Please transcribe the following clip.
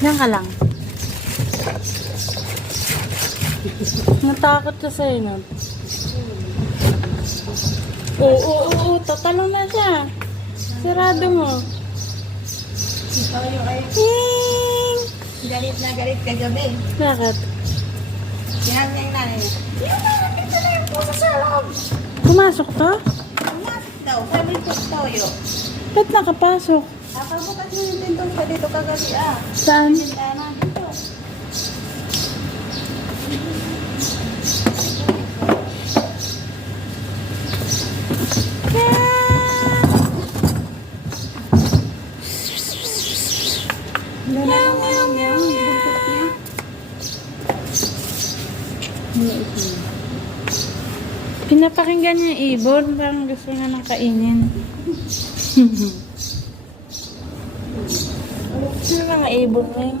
Diyan ka lang. Natakot ka sa'yo nun. Oo. Tatalong na siya. Sarado mo. Ikaw yung ay Ting! galit na galit kagabi. Bakit? Sinabi niya yung nanay niya. Yung nanay, ito na yung puso sa loob. Pumasok to? Pumasok daw, sabi ko toyo. Ba't nakapasok? Bukas mo yung pintong pa dito kagabi Saan? Bintana dito. Pinapakinggan niya yung ibon. Parang gusto nga nang kainin. Ano mga ibon mo yun?